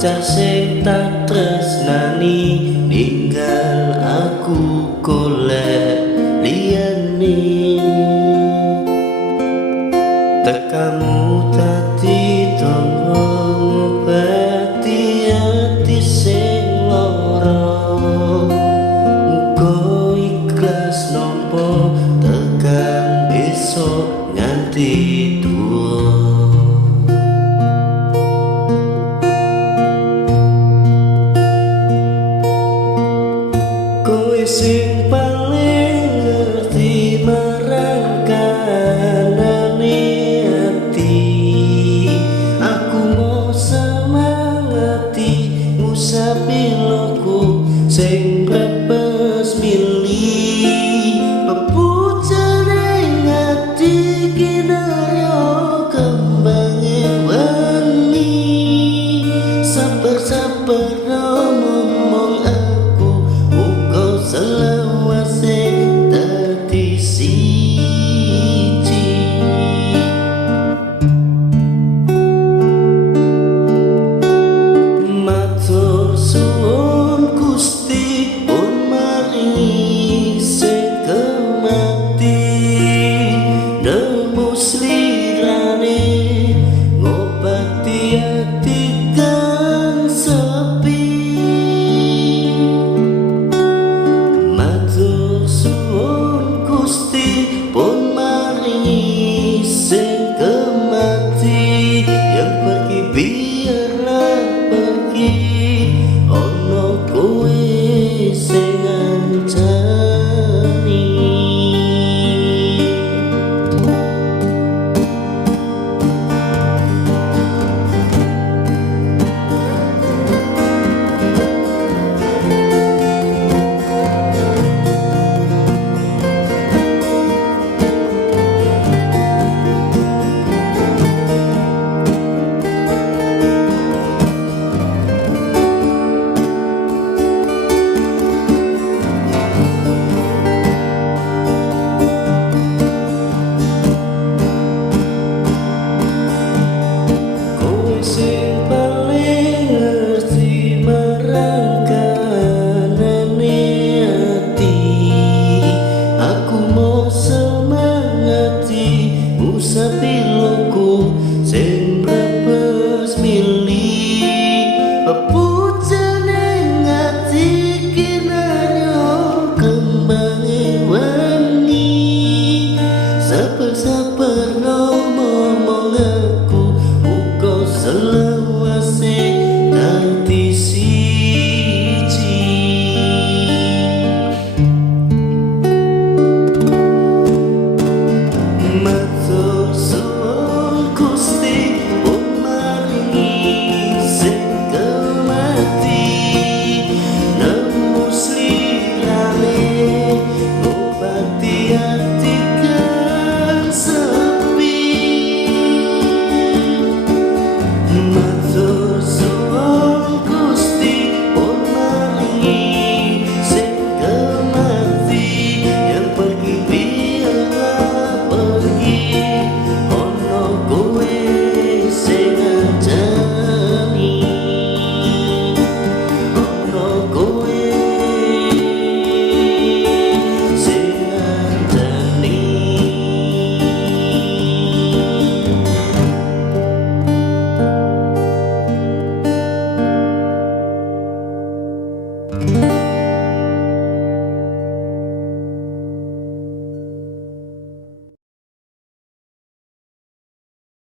pacar sing tak tresnani ninggal aku golek liyane. Tekamu tadi tolong ngobati hati sing lara. Engko ikhlas nopo tekan besok nganti tuwa. Kowe sing paling ngerti marang kanane ati. Aku mau semangati ngusapi loku sing bebas milih. Pepujane ngati kinaryo kembange wengi. Sabar-sabar ngomong aku uga selawase dadi siji. Matur suwun Gusti pun maringi sing kemati. Nemu slirane ngobati hati kang sepi. Matur suwun Gusti pun maringi sing kemati. Yang pergi biarlah pergi, ono kowe sing ngancani. Sing paling ngerti marang kanane ati. Aku mau semangati ngusapi loku sing bebas milih. Pepujane ngati kinaryo kembange wengi. Sabar-sabar ngomong aku uga selawase dadi siji. Matur suwun Gusti pun maringi sing kemati. Nemu slirane ngobati hati kang sepi. Matur suwun Gusti pun maringi sing kemati. Yang pergi biarlah pergi, ono kowe sing ngancani. Ono kowe sing ngancani.